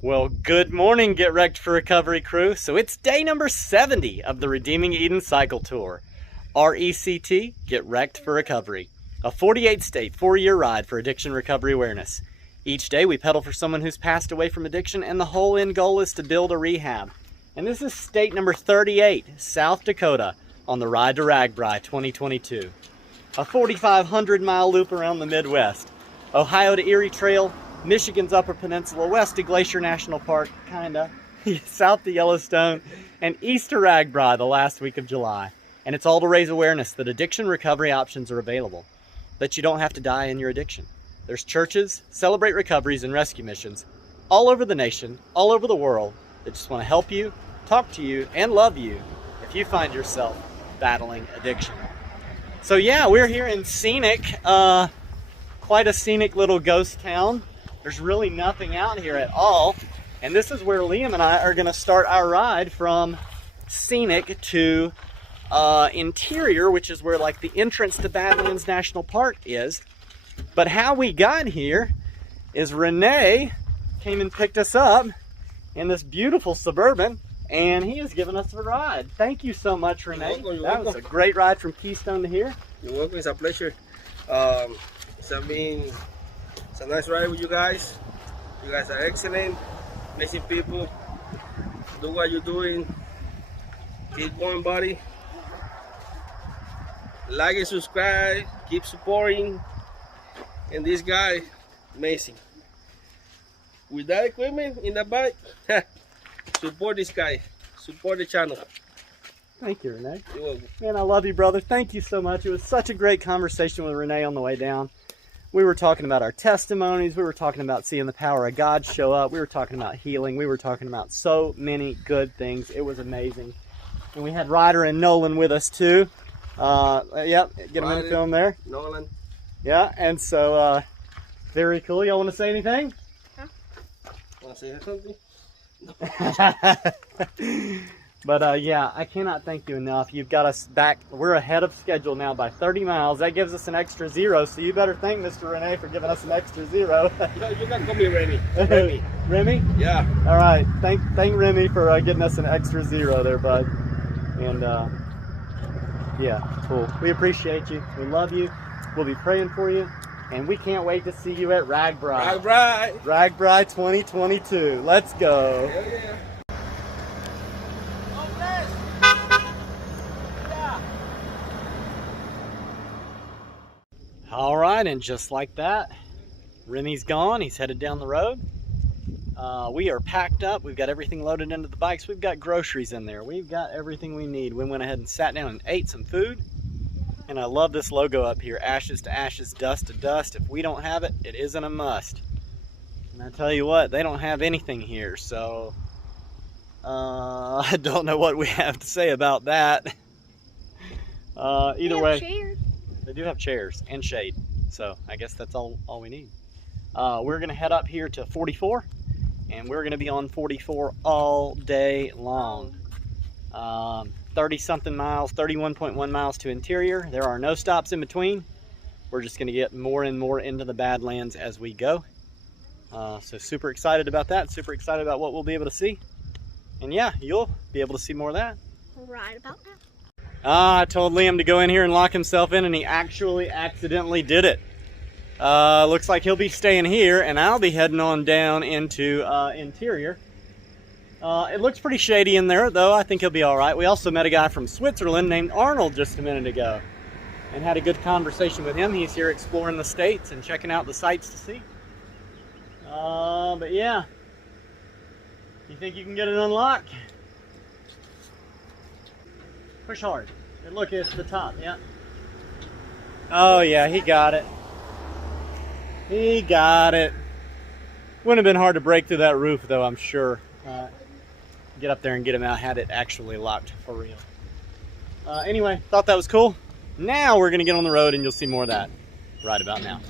Well, good morning, Get Wrecked for Recovery crew. So it's day number 70 of the Redeeming Eden Cycle Tour. RECT, Get Wrecked for Recovery. A 48-state, 4-year ride for addiction recovery awareness. Each day we pedal for someone who's passed away from addiction, and the whole end goal is to build a rehab. And this is state number 38, South Dakota, on the Ride to RAGBRAI 2022. A 4,500-mile loop around the Midwest. Ohio to Erie Trail, Michigan's Upper Peninsula, west to Glacier National Park, kinda, south to Yellowstone, and east to RAGBRAI the last week of July. And it's all to raise awareness that addiction recovery options are available, that you don't have to die in your addiction. There's churches, Celebrate Recoveries, and rescue missions all over the nation, all over the world, that just want to help you, talk to you, and love you if you find yourself battling addiction. So yeah, we're here in scenic, quite a scenic little ghost town. There's really nothing out here at all. And this is where Liam and I are going to start our ride from scenic to interior, which is where like the entrance to Badlands National Park is. But how we got here is Renee came and picked us up in this beautiful Suburban, and he has given us a ride. Thank you so much, Renee. You're welcome. Was a great ride from Keystone to here. You're welcome. It's a pleasure. It's a nice ride with you guys. You guys are excellent, amazing people. Do what you're doing. Keep going, buddy. Like and subscribe. Keep supporting. And this guy, amazing. With that equipment in the back, support this guy. Support the channel. Thank you, Renee. You're welcome. Man, I love you, brother. Thank you so much. It was such a great conversation with Renee on the way down. We were talking about our testimonies. We were talking about seeing the power of God show up. We were talking about healing. We were talking about so many good things. It was amazing. And we had Ryder and Nolan with us too. Yep, get them in the film there. Nolan. Yeah, and so very cool. Y'all want to say anything? Huh? Want to say something? But yeah, I cannot thank you enough. You've got us back. We're ahead of schedule now by 30 miles. That gives us an extra 0. So you better thank Mr. Renee for giving us an extra 0. You can call me Remy. Remy. Remy? Yeah. All right. Thank Remy for getting us an extra 0 there, bud. And yeah, cool. We appreciate you. We love you. We'll be praying for you. And we can't wait to see you at RAGBRAI. RAGBRAI. RAGBRAI 2022. Let's go. Hell yeah. All right, and just like that, Remy's gone. He's headed down the road. We are packed up. We've got everything loaded into the bikes. We've got groceries in there. We've got everything we need. We went ahead and sat down and ate some food. And I love this logo up here, ashes to ashes, dust to dust. If we don't have it, it isn't a must. And I tell you what, they don't have anything here, so I don't know what we have to say about that. Either way. Chairs. They do have chairs and shade, so I guess that's all we need. We're going to head up here to 44, and we're going to be on 44 all day long. 30-something miles, 31.1 miles to interior. There are no stops in between. We're just going to get more and more into the Badlands as we go. So super excited about that, super excited about what we'll be able to see. And yeah, you'll be able to see more of that. Right about now. I told Liam to go in here and lock himself in, and he actually accidentally did it. Looks like he'll be staying here, and I'll be heading on down into interior. It looks pretty shady in there, though. I think he'll be all right. We also met a guy from Switzerland named Arnold just a minute ago and had a good conversation with him. He's here exploring the states and checking out the sights to see. But yeah, you think you can get it unlocked? Push hard. And look, it's the top, yeah. Oh yeah, he got it. He got it. Wouldn't have been hard to break through that roof though, I'm sure. get up there and get him out, had it actually locked for real. Anyway, thought that was cool. Now we're gonna get on the road and you'll see more of that right about now.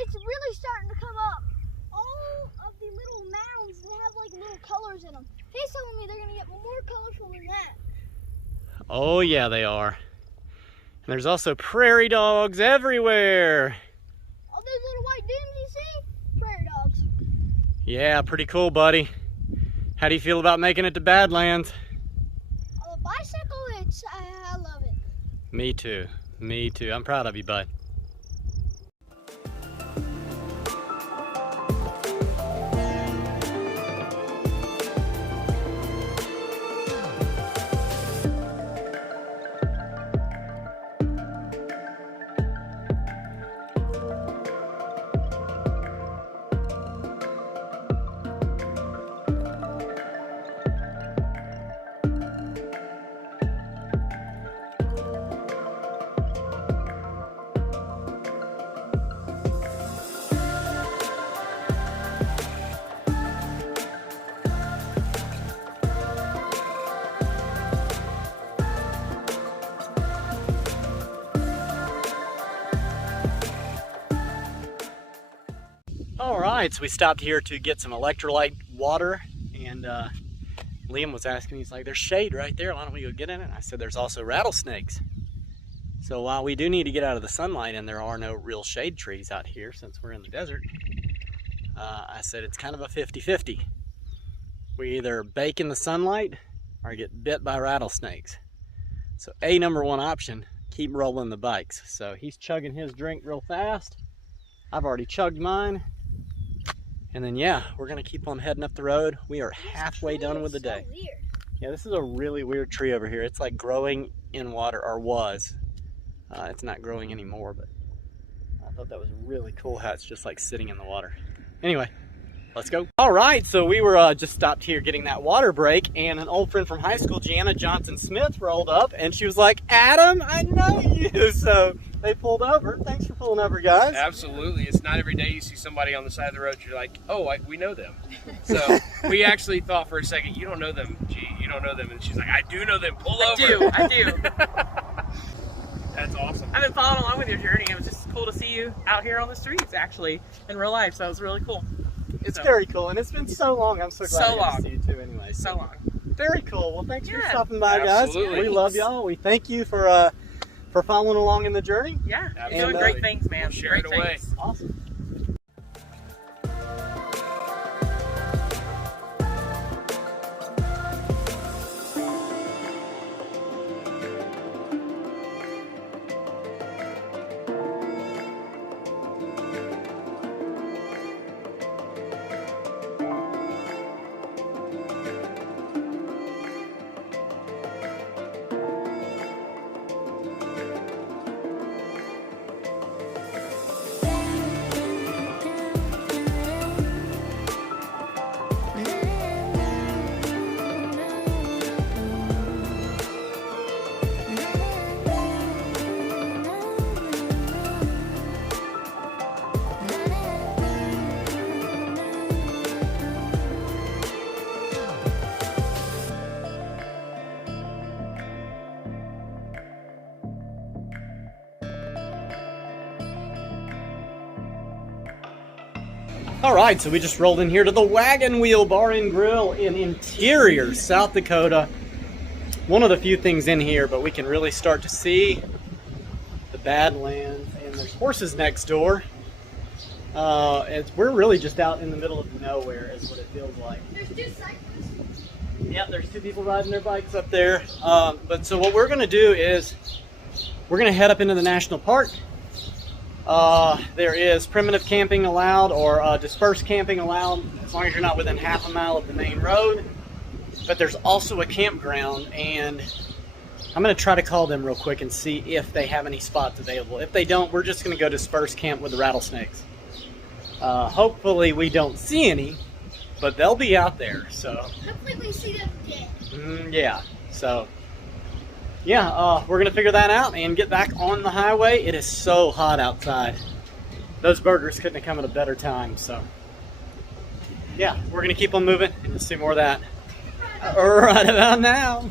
It's really starting to come up. All of the little mounds, they have like little colors in them. He's telling me they're going to get more colorful than that. Oh yeah, they are. And there's also prairie dogs everywhere. All those little white dunes you see? Prairie dogs. Yeah, pretty cool, buddy. How do you feel about making it to Badlands? On a bicycle, I love it. Me too. Me too. I'm proud of you, bud. All right, so we stopped here to get some electrolyte water, and Liam was asking me, he's like, there's shade right there, why don't we go get in it? And I said, there's also rattlesnakes. So while we do need to get out of the sunlight and there are no real shade trees out here since we're in the desert, I said it's kind of a 50-50. We either bake in the sunlight or get bit by rattlesnakes. So number one option, keep rolling the bikes. So he's chugging his drink real fast. I've already chugged mine. And then yeah, we're gonna keep on heading up the road. We are halfway done with the day. So weird. Yeah, this is a really weird tree over here. It's like growing in water, or was. It's not growing anymore, but I thought that was really cool how it's just like sitting in the water. Anyway, let's go. All right, so we were just stopped here getting that water break, and an old friend from high school, Gianna Johnson-Smith, rolled up, and she was like, Adam, I know you. So they pulled over. Thanks for pulling over, guys. Absolutely. It's not every day you see somebody on the side of the road, you're like, oh, we know them. So we actually thought for a second, you don't know them, G, you don't know them. And she's like, I do know them, pull over. I do. That's awesome. I've been following along with your journey. It was just cool to see you out here on the streets, actually, in real life. So it was really cool. It's very cool, and it's been so long. I'm so glad So long. to see you too anyway. So long. Very cool. Well, thanks for Yeah. stopping by, Absolutely. guys. We love y'all. We thank you for following along in the journey. Yeah, you're Absolutely. doing great things, man. We'll share it Great away. things. Awesome. All right, so we just rolled in here to the Wagon Wheel Bar and Grill in Interior, South Dakota. One of the few things in here, but we can really start to see the Badlands, and there's horses next door. We're really just out in the middle of nowhere is what it feels like. There's two cyclists. Yeah, there's two people riding their bikes up there. But so what we're gonna do is we're gonna head up into the national park, There is primitive camping allowed, or dispersed camping allowed, as long as you're not within half a mile of the main road. But there's also a campground, and I'm going to try to call them real quick and see if they have any spots available. If they don't, we're just going to go disperse camp with the rattlesnakes. Hopefully we don't see any, but they'll be out there. So Hopefully we see them dead. yeah. So yeah, we're going to figure that out and get back on the highway. It is so hot outside. Those burgers couldn't have come at a better time. So yeah, we're going to keep on moving and you'll see more of that right about now.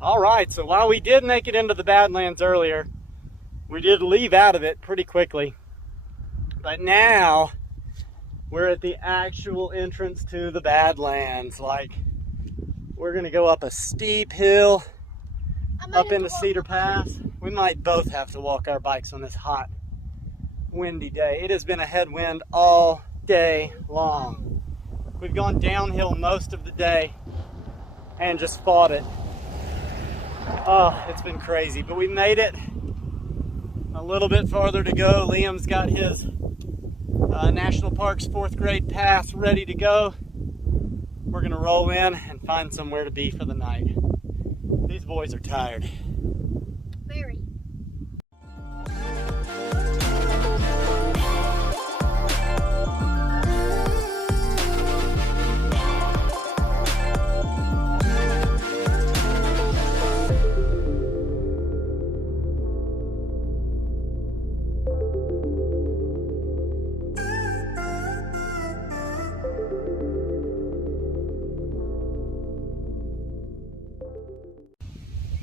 Alright, so while we did make it into the Badlands earlier, we did leave out of it pretty quickly. But now, we're at the actual entrance to the Badlands. Like, we're going to go up a steep hill, up into Cedar Pass. We might both have to walk our bikes on this hot, windy day. It has been a headwind all day long. We've gone downhill most of the day and just fought it. Oh, it's been crazy, but we made it. A little bit farther to go. Liam's got his National Parks 4th grade pass ready to go. We're gonna roll in and find somewhere to be for the night. These boys are tired. Very.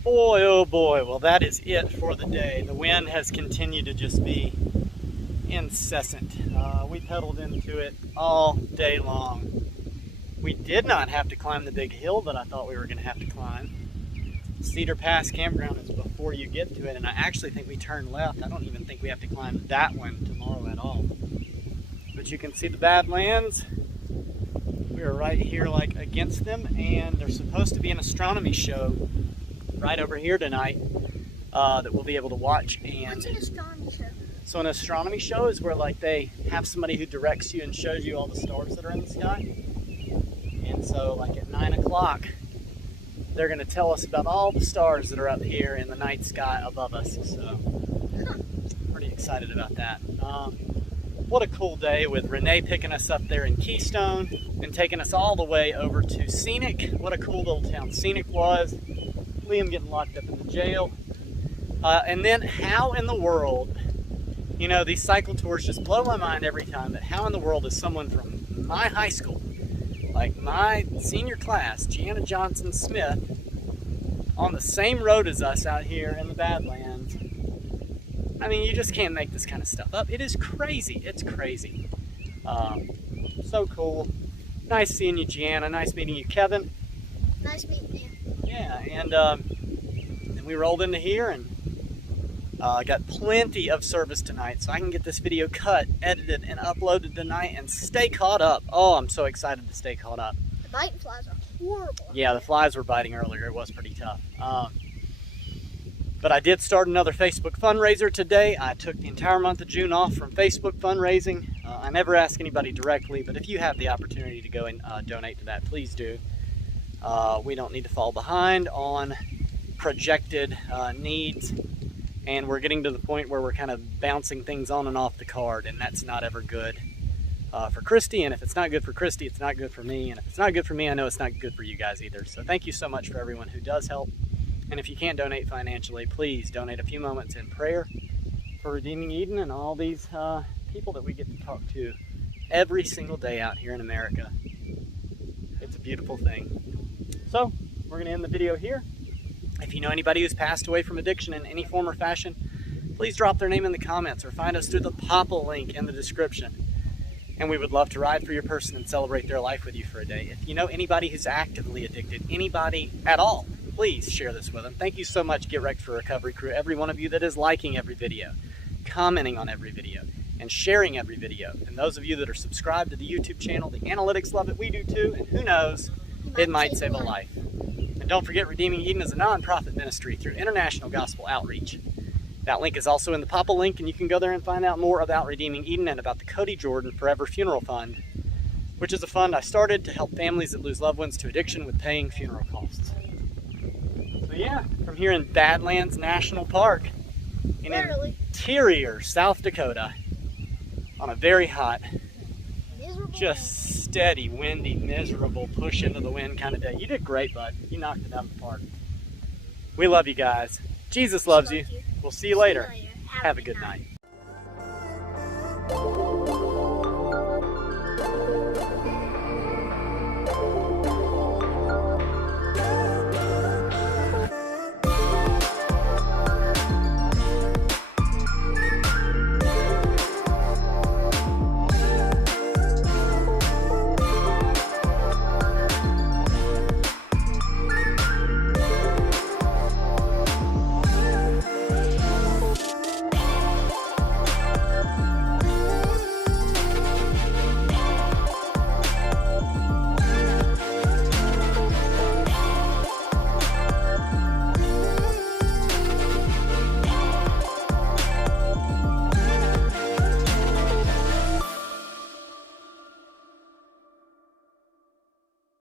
Boy, oh boy, well that is it for the day. The wind has continued to just be incessant. We pedaled into it all day long. We did not have to climb the big hill that I thought we were going to have to climb. Cedar Pass Campground is before you get to it, and I actually think we turned left. I don't even think we have to climb that one tomorrow at all. But you can see the Badlands. We are right here like against them, and there's supposed to be an astronomy show right over here tonight that we'll be able to watch. And What's an astronomy show? so an astronomy show is where like they have somebody who directs you and shows you all the stars that are in the sky. And so like at 9 o'clock they're going to tell us about all the stars that are up here in the night sky above us. So pretty excited about that. What a cool day with Renee picking us up there in Keystone and taking us all the way over to Scenic. What a cool little town Scenic was. Liam getting locked up in the jail. And then how in the world, you know, these cycle tours just blow my mind every time, but how in the world is someone from my high school, like my senior class, Gianna Johnson Smith, on the same road as us out here in the Badlands? I mean, you just can't make this kind of stuff up. It is crazy. It's crazy. So cool. Nice seeing you, Gianna. Nice meeting you, Kevin. Nice meeting you. Yeah, and we rolled into here and got plenty of service tonight, so I can get this video cut, edited, and uploaded tonight and stay caught up. Oh, I'm so excited to stay caught up. The biting flies are horrible. Yeah, the flies were biting earlier. It was pretty tough. But I did start another Facebook fundraiser today. I took the entire month of June off from Facebook fundraising. I never ask anybody directly, but if you have the opportunity to go and donate to that, please do. We don't need to fall behind on projected needs and we're getting to the point where we're kind of bouncing things on and off the card, and that's not ever good for Christy. And if it's not good for Christy, it's not good for me. And if it's not good for me, I know it's not good for you guys either. So thank you so much for everyone who does help. And if you can't donate financially, please donate a few moments in prayer for Redeeming Eden and all these people that we get to talk to every single day out here in America. It's a beautiful thing. So we're going to end the video here. If you know anybody who's passed away from addiction in any form or fashion, please drop their name in the comments or find us through the POPL link in the description. And we would love to ride for your person and celebrate their life with you for a day. If you know anybody who's actively addicted, anybody at all, please share this with them. Thank you so much, Get Wrecked for Recovery crew. Every one of you that is liking every video, commenting on every video, and sharing every video. And those of you that are subscribed to the YouTube channel, the analytics love it, we do too, and who knows, it might save a life. And don't forget, Redeeming Eden is a non-profit ministry through international gospel outreach. That link is also in the POPL link, and you can go there and find out more about Redeeming Eden and about the Cody Jordan Forever Funeral Fund, which is a fund I started to help families that lose loved ones to addiction with paying funeral costs. So yeah, from here in Badlands National Park in interior South Dakota on a very hot, just steady, windy, miserable, push into the wind kind of day. You did great, bud. You knocked it out of the park. We love you guys. Jesus loves you. We'll see you later. Have a good night.